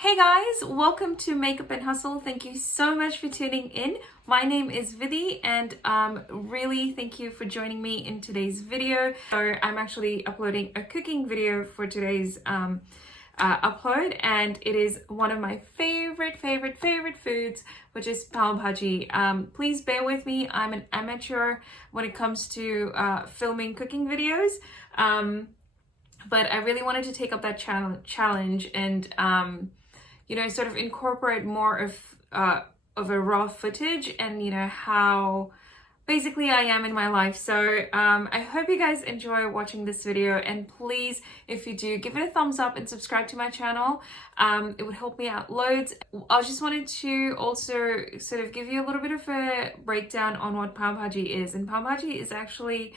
Hey guys, welcome to Makeup and Hustle. Thank you so much for tuning in. My name is Vidhi and really thank you for joining me in today's video. So I'm actually uploading a cooking video for today's upload, and it is one of my favorite foods, which is Pav Bhaji. Please bear with me, I'm an amateur when it comes to filming cooking videos. But I really wanted to take up that challenge and sort of incorporate more of a raw footage and how basically I am in my life. So I hope you guys enjoy watching this video, and please, if you do, give it a thumbs up and subscribe to my channel. It would help me out loads. I just wanted to also sort of give you a little bit of a breakdown on what Pav Bhaji is. And Pav Bhaji is actually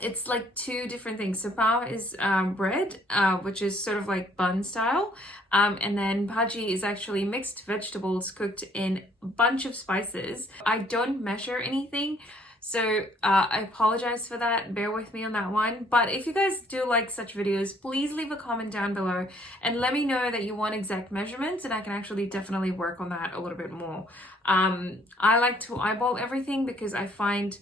it's like two different things. So pav is bread, which is sort of like bun style, and then bhaji is actually mixed vegetables cooked in a bunch of spices. I don't measure anything, so I apologize for that. Bear with me on that one. But if you guys do like such videos, please leave a comment down below and let me know that you want exact measurements, and I can actually definitely work on that a little bit more. I like to eyeball everything because I find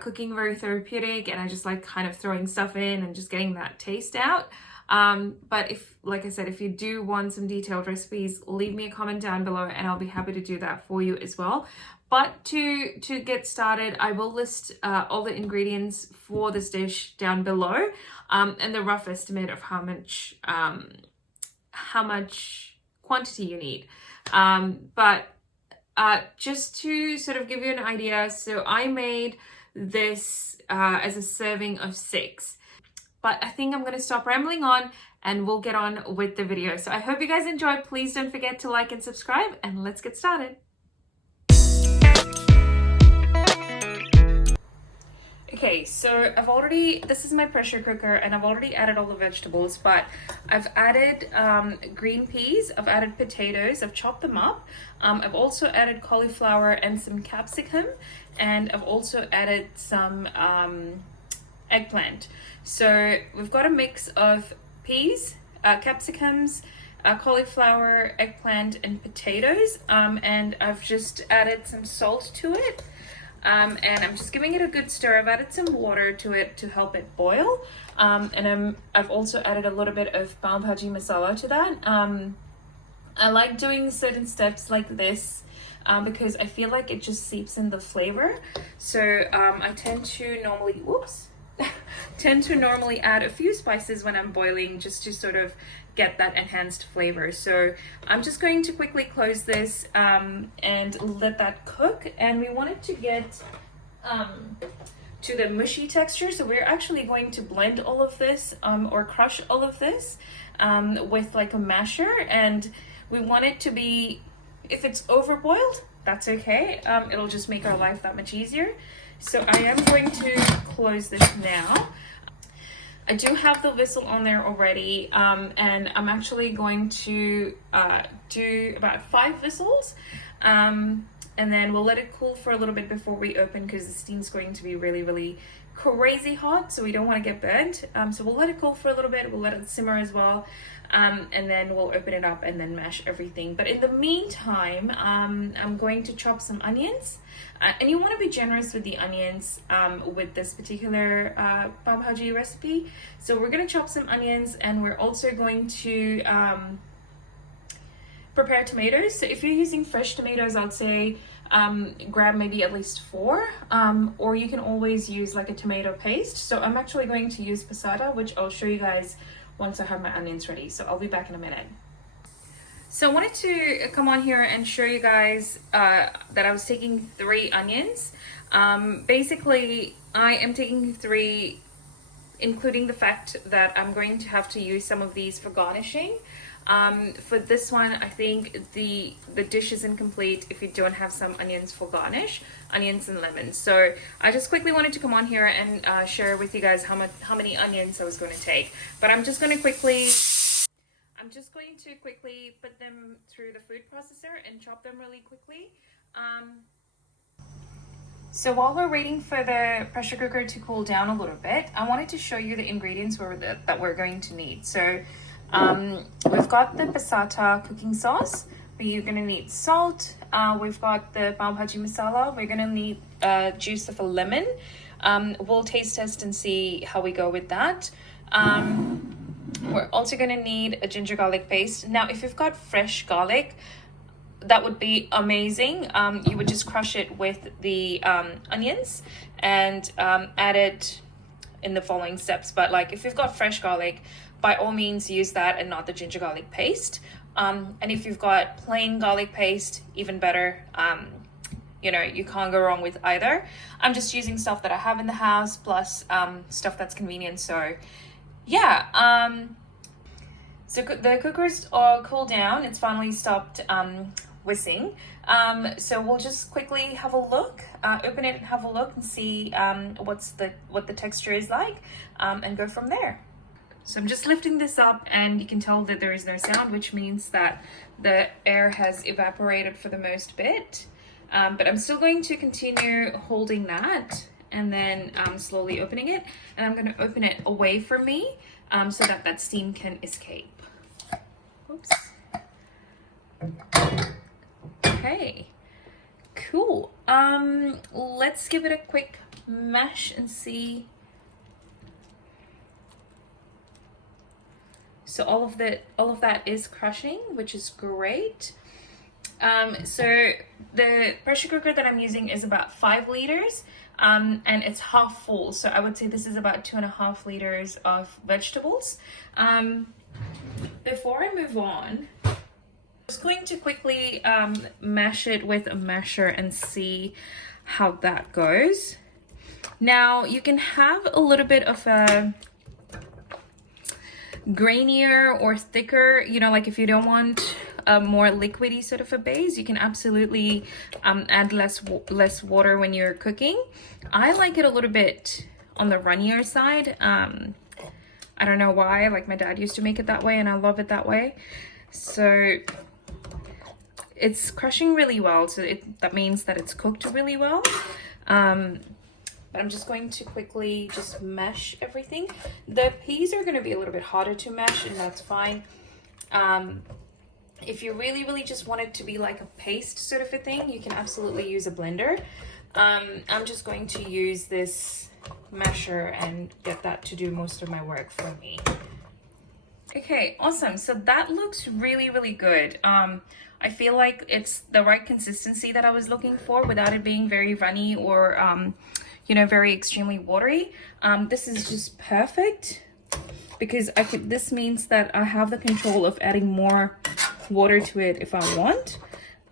cooking very therapeutic, and I just like kind of throwing stuff in and just getting that taste out. But if, like I said, if you do want some detailed recipes, leave me a comment down below and I'll be happy to do that for you as well. But to get started, I will list all the ingredients for this dish down below, and the rough estimate of how much quantity you need. But just to sort of give you an idea, so I made this as a serving of 6, but I think I'm going to stop rambling on and we'll get on with the video. So I hope you guys enjoyed. Please don't forget to like and subscribe, and let's get started. Okay, so this is my pressure cooker, and I've already added all the vegetables, but I've added green peas, I've added potatoes, I've chopped them up. I've also added cauliflower and some capsicum, and I've also added some eggplant. So we've got a mix of peas, capsicums, cauliflower, eggplant, and potatoes, and I've just added some salt to it. And I'm just giving it a good stir. I've added some water to it to help it boil, and I've also added a little bit of Pav Bhaji masala to that. I like doing certain steps like this because I feel like it just seeps in the flavor. So I tend to normally add a few spices when I'm boiling, just to sort of get that enhanced flavor. So I'm just going to quickly close this and let that cook. And we want it to get to the mushy texture, so we're actually going to blend all of this or crush all of this with like a masher. And we want it to be, if it's overboiled, that's okay. It'll just make our life that much easier. So I am going to close this now. I do have the whistle on there already, and I'm actually going to do about 5 whistles, and then we'll let it cool for a little bit before we open, because the steam's going to be really crazy hot, so we don't want to get burnt. So we'll let it cool for a little bit, we'll let it simmer as well, and then we'll open it up and then mash everything. But in the meantime, I'm going to chop some onions, and you want to be generous with the onions with this particular Pav Bhaji recipe. So we're going to chop some onions, and we're also going to prepare tomatoes. So if you're using fresh tomatoes, I'd say grab maybe at least 4, or you can always use like a tomato paste. So I'm actually going to use passata, which I'll show you guys once I have my onions ready. So I'll be back in a minute. So I wanted to come on here and show you guys that I was taking 3 onions. Basically, I am taking 3, including the fact that I'm going to have to use some of these for garnishing. For this one, I think the dish is incomplete if you don't have some onions for garnish, onions and lemons. So I just quickly wanted to come on here and share with you guys how many onions I was going to take. But I'm just going to quickly put them through the food processor and chop them really quickly. So while we're waiting for the pressure cooker to cool down a little bit, I wanted to show you the ingredients that we're going to need. So We've got the passata cooking sauce. We're gonna need salt. We've got the Pav Bhaji masala. We're gonna need juice of a lemon. We'll taste test and see how we go with that. We're also gonna need a ginger garlic paste. Now, if you've got fresh garlic, that would be amazing. You would just crush it with the onions and add it in the following steps. But like, if you've got fresh garlic, by all means use that and not the ginger garlic paste. And if you've got plain garlic paste, even better. You know, you can't go wrong with either. I'm just using stuff that I have in the house, plus stuff that's convenient. So yeah, so the cooker's cooled down. It's finally stopped whizzing. So we'll just quickly have a look, open it and have a look and see what the texture is like, and go from there. So I'm just lifting this up and you can tell that there is no sound, which means that the air has evaporated for the most bit. But I'm still going to continue holding that and then slowly opening it. And I'm going to open it away from me so that that steam can escape. Oops. Okay, cool. Let's give it a quick mash and see. So all of that is crushing, which is great. So the pressure cooker that I'm using is about 5 liters, and it's half full. So I would say this is about 2.5 liters of vegetables. Before I move on, I'm just going to quickly mash it with a masher and see how that goes. Now you can have a little bit of a grainier or thicker, you know, like if you don't want a more liquidy sort of a base, you can absolutely add less water when you're cooking. I like it a little bit on the runnier side. I don't know why, like my dad used to make it that way and I love it that way. So it's crushing really well, so that means that it's cooked really well. But I'm just going to quickly just mash everything. The peas are going to be a little bit harder to mash, and that's fine. If you really just want it to be like a paste sort of a thing, you can absolutely use a blender. I'm just going to use this masher and get that to do most of my work for me. Okay, awesome. So that looks really good. I feel like it's the right consistency that I was looking for without it being very runny or you know, very extremely watery. This is just perfect because this means that I have the control of adding more water to it if I want.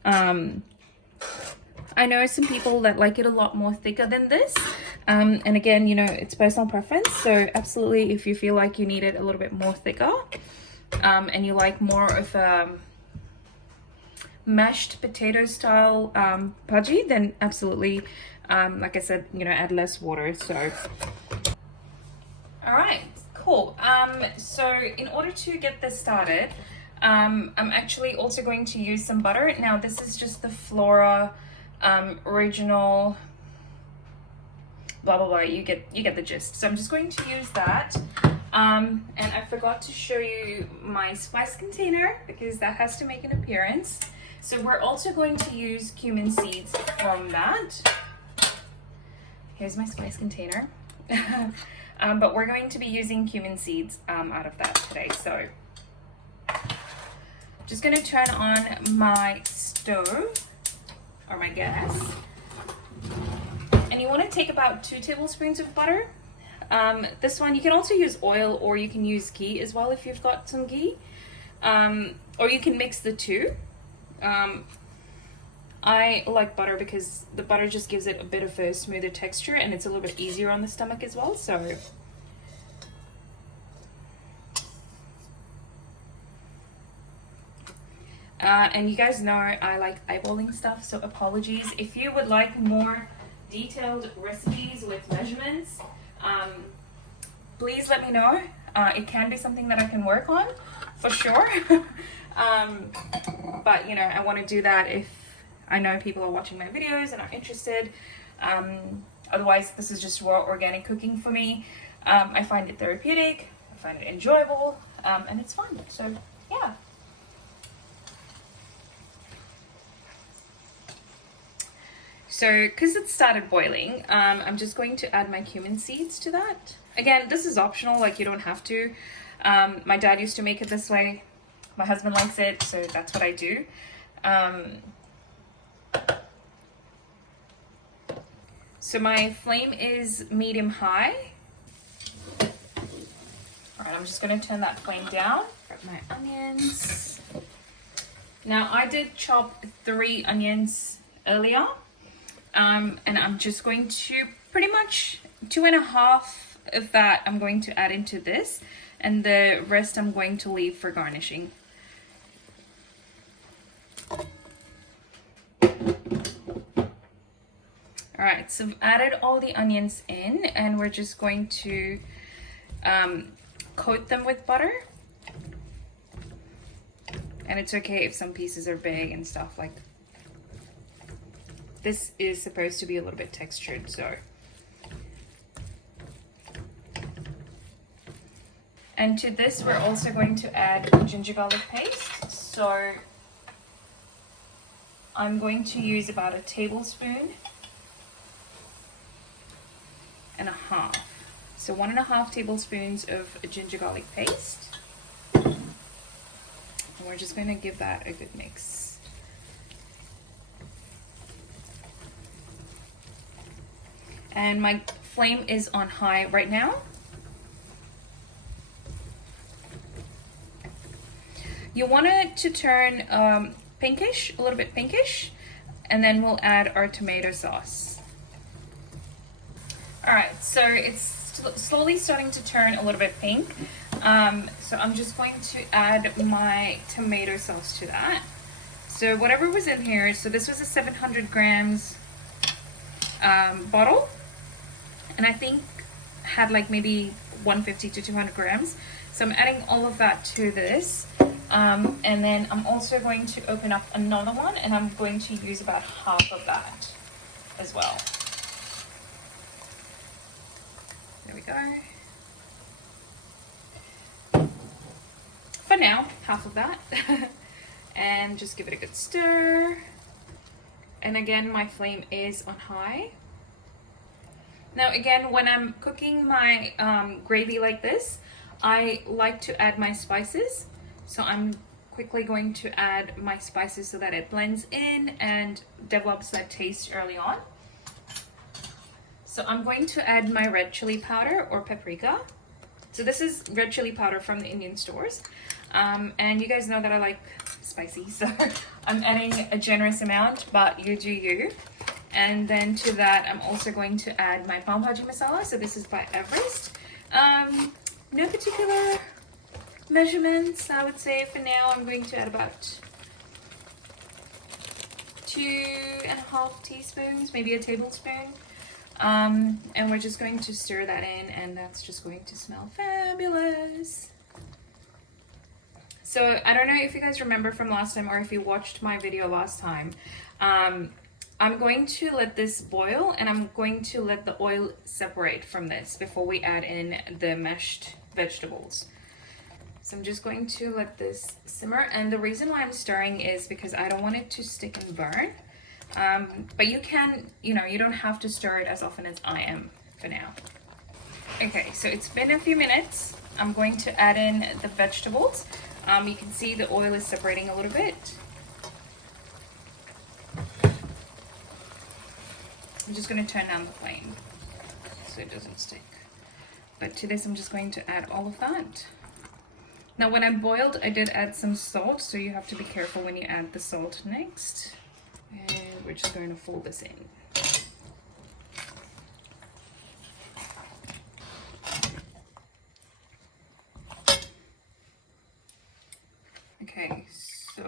I know some people that like it a lot more thicker than this. And again, you know, it's personal preference. So absolutely, if you feel like you need it a little bit more thicker, and you like more of a mashed potato style bhaji, then absolutely, like I said, you know, add less water. So all right, cool. So in order to get this started, I'm actually also going to use some butter. Now this is just the Flora original blah blah blah, you get the gist. So I'm just going to use that. And I forgot to show you my spice container because that has to make an appearance. So we're also going to use cumin seeds from that. Here's my spice container. But we're going to be using cumin seeds out of that today. So just going to turn on my stove or my gas. And you want to take about 2 tablespoons of butter. This one, you can also use oil or you can use ghee as well if you've got some ghee. Or you can mix the two. I like butter because the butter just gives it a bit of a smoother texture and it's a little bit easier on the stomach as well. So and you guys know I like eyeballing stuff, so apologies. If you would like more detailed recipes with measurements, please let me know. It can be something that I can work on for sure. But you know, I want to do that if I know people are watching my videos and are interested. Otherwise, this is just raw organic cooking for me. I find it therapeutic, I find it enjoyable, and it's fine. So yeah. So because it started boiling, I'm just going to add my cumin seeds to that. Again, this is optional, like you don't have to. My dad used to make it this way. My husband likes it, so that's what I do. So my flame is medium high. All right, I'm just going to turn that flame down. Grab my onions. Now I did chop 3 onions earlier. And I'm just going to pretty much 2.5 of that I'm going to add into this, and the rest I'm going to leave for garnishing. Alright, so I've added all the onions in, and we're just going to coat them with butter. And it's okay if some pieces are big and stuff like that. This is supposed to be a little bit textured, so. And to this, we're also going to add ginger garlic paste. So I'm going to use about 1.5 tablespoons. So 1.5 tablespoons of ginger garlic paste. And we're just going to give that a good mix. And my flame is on high right now. You want it to turn pinkish, a little bit pinkish, and then we'll add our tomato sauce. All right, so it's slowly starting to turn a little bit pink. So I'm just going to add my tomato sauce to that. So whatever was in here, so this was a 700 grams bottle. And I think had like maybe 150 to 200 grams. So I'm adding all of that to this. And then I'm also going to open up another one, and I'm going to use about half of that as well. There we go. For now, half of that. And just give it a good stir. And again, my flame is on high. Now again, when I'm cooking my gravy like this, I like to add my spices. So I'm quickly going to add my spices so that it blends in and develops that taste early on. So I'm going to add my red chili powder or paprika. So this is red chili powder from the Indian stores. And you guys know that I like spicy, so I'm adding a generous amount, but you do you. And then to that, I'm also going to add my Pav Bhaji masala. So this is by Everest. No particular measurements, I would say for now. I'm going to add about 2.5 teaspoons, maybe a tablespoon. And we're just going to stir that in, and that's just going to smell fabulous. So I don't know if you guys remember from last time, or if you watched my video last time. I'm going to let this boil, and I'm going to let the oil separate from this before we add in the mashed vegetables. So I'm just going to let this simmer, and the reason why I'm stirring is because I don't want it to stick and burn. But you can, you don't have to stir it as often as I am for now. Okay, so it's been a few minutes. I'm going to add in the vegetables. You can see the oil is separating a little bit. I'm just going to turn down the flame so it doesn't stick. But to this, I'm just going to add all of that. Now, when I boiled, I did add some salt, so you have to be careful when you add the salt next. And we're just going to fold this in. Okay, so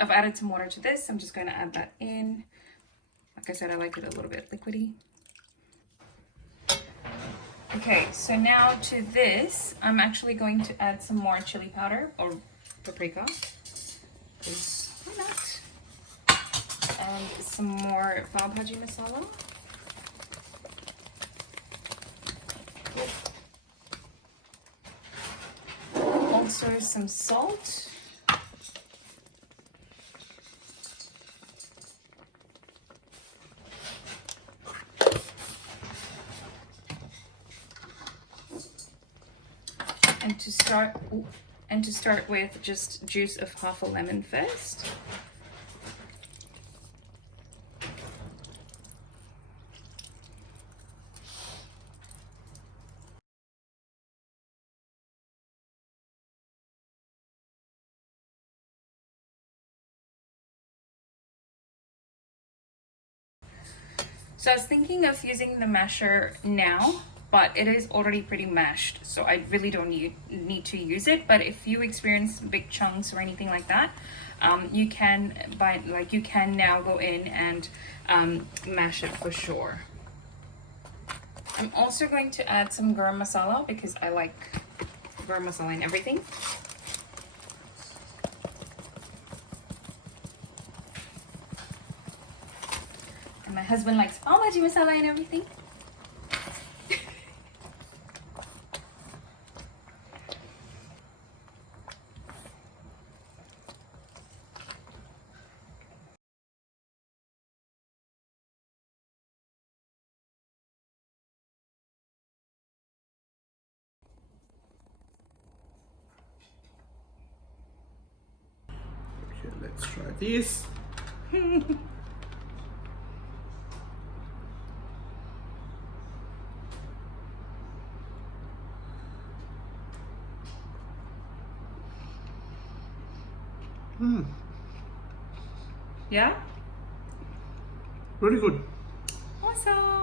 I've added some water to this. I'm just going to add that in. Like I said, I like it a little bit liquidy. Okay, so now to this, I'm actually going to add some more chili powder or paprika. Because why not? And some more Pav Bhaji masala. also some salt. And to start with, just juice of half a lemon first. So I was thinking of using the masher now, but it is already pretty mashed, so I really don't need to use it. But if you experience big chunks or anything like that, you can now go in and mash it for sure. I'm also going to add some garam masala because I like garam masala in everything. And my husband likes Pav Bhaji masala and everything. Okay, let's try this. Yeah? Very good. Awesome.